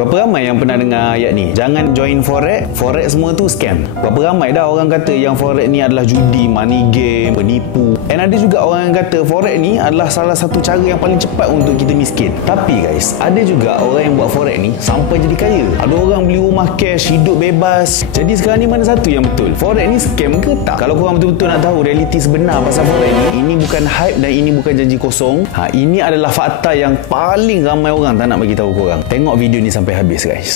Berapa ramai yang pernah dengar ayat ni? Jangan join forex, forex semua tu scam. Berapa ramai dah orang kata yang forex ni adalah judi, money game, penipu. Dan ada juga orang yang kata forex ni adalah salah satu cara yang paling cepat untuk kita miskin. Tapi guys, ada juga orang yang buat forex ni sampai jadi kaya. Ada orang beli rumah cash, hidup bebas. Jadi sekarang ni mana satu yang betul? Forex ni scam ke tak? Kalau korang betul-betul nak tahu realiti sebenar pasal forex ni, ini bukan hype dan ini bukan janji kosong. Ini adalah fakta yang paling ramai orang tak nak bagi tahu korang. Tengok video ni sampai habis guys.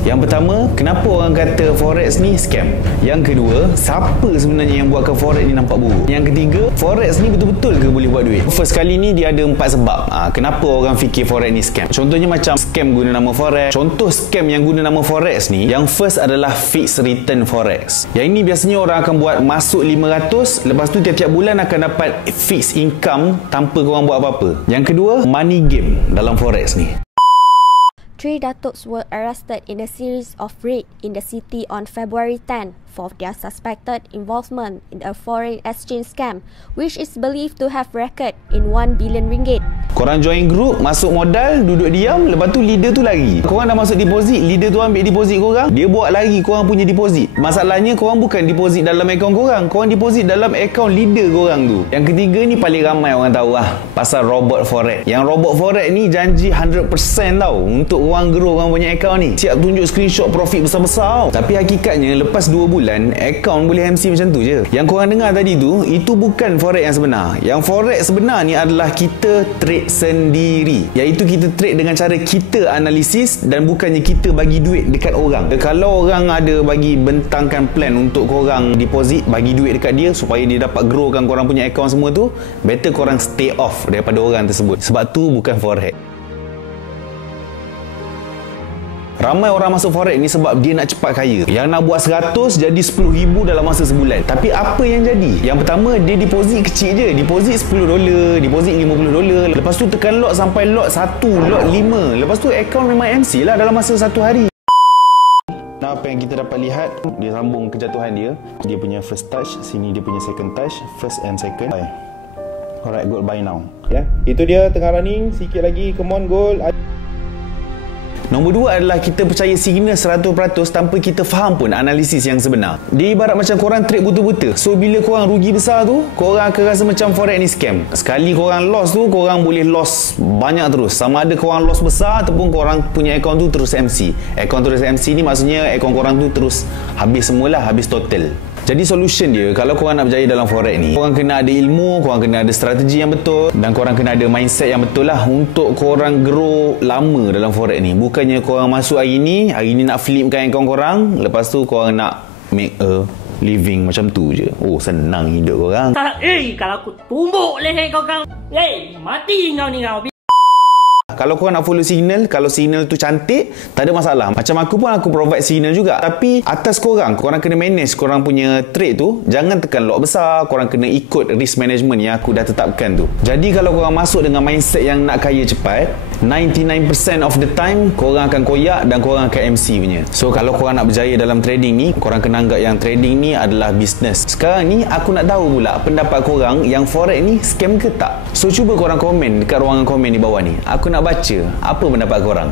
Yang pertama, kenapa orang kata forex ni scam? Yang kedua, siapa sebenarnya yang buatkan forex ni nampak buruk? Yang ketiga, forex ni betul-betul ke boleh buat duit? First kali ni dia ada 4 sebab kenapa orang fikir forex ni scam. Contohnya macam scam guna nama forex. Contoh scam yang guna nama forex ni, yang first adalah fixed return forex. Yang ini biasanya orang akan buat masuk 500, lepas tu tiap-tiap bulan akan dapat fixed income tanpa korang buat apa-apa. Yang kedua, money game dalam forex ni. 3 Datuk were arrested in a series of raids in the city on February 10 for their suspected involvement in a foreign exchange scam, which is believed to have record in 1 billion ringgit. Korang join group, masuk modal, duduk diam, lepas tu leader tu lari. Korang dah masuk deposit, leader tu ambil deposit korang, dia buat lagi korang punya deposit. Masalahnya korang bukan deposit dalam akaun korang, korang deposit dalam akaun leader korang tu. Yang ketiga ni paling ramai orang tahu pasal robot forex. Yang robot forex ni janji 100% tau untuk korang grow korang punya akaun ni. Siap tunjuk screenshot profit besar-besar tau. Tapi hakikatnya lepas 2 bulan, akaun boleh MC macam tu je. Yang korang dengar tadi tu, itu bukan forex yang sebenar. Yang forex sebenar ni adalah kita trade sendiri, iaitu kita trade dengan cara kita analisis dan bukannya kita bagi duit dekat orang. Kalau orang ada bagi bentangkan plan untuk korang deposit, bagi duit dekat dia supaya dia dapat growkan korang punya akaun semua tu, better korang stay off daripada orang tersebut, sebab tu bukan forex. Ramai orang masuk forex ni sebab dia nak cepat kaya. Yang nak buat 100 jadi 10,000 dalam masa sebulan. Tapi apa yang jadi? Yang pertama, dia deposit kecil je. Deposit $10, deposit $50. Lepas tu tekan lot sampai lot 1, lot 5. Lepas tu akaun memang MC lah dalam masa 1 hari. Nah, apa yang kita dapat lihat, dia sambung kejatuhan dia. Dia punya first touch, sini dia punya second touch, first and second. Alright, gold buy now. Ya, itu dia tengah running. Sikit lagi, come on gold. Nombor 2 adalah kita percaya signal 100% tanpa kita faham pun analisis yang sebenar. Dia ibarat macam korang trade buta-buta. So bila korang rugi besar tu, korang akan rasa macam forex ni scam. Sekali korang loss tu, korang boleh loss banyak terus. Sama ada korang loss besar ataupun korang punya akaun tu terus MC. Akaun terus MC ni maksudnya akaun korang tu terus habis semualah, habis total. Jadi solution dia, kalau korang nak berjaya dalam forex ni, korang kena ada ilmu, korang kena ada strategi yang betul, dan korang kena ada mindset yang betul lah untuk korang grow lama dalam forex ni. Bukannya korang masuk hari ni nak flipkan akaun korang, lepas tu korang nak make a living macam tu je. Oh, senang hidup korang. Kalau aku tumbuk leher kau, mati kau ni kau. Kalau korang nak follow signal, kalau signal tu cantik, tak ada masalah. Macam aku pun, aku provide signal juga. Tapi atas korang kena manage korang punya trade tu. Jangan tekan lot besar, korang kena ikut risk management yang aku dah tetapkan tu. Jadi kalau korang masuk dengan mindset yang nak kaya cepat, 99% of the time korang akan koyak dan korang akan MC punya. So kalau korang nak berjaya dalam trading ni, korang kena anggap yang trading ni adalah bisnes. Sekarang ni aku nak tahu pula pendapat korang, yang forex ni scam ke tak? So cuba korang komen dekat ruangan komen di bawah ni. Aku nak baca apa pendapat korang.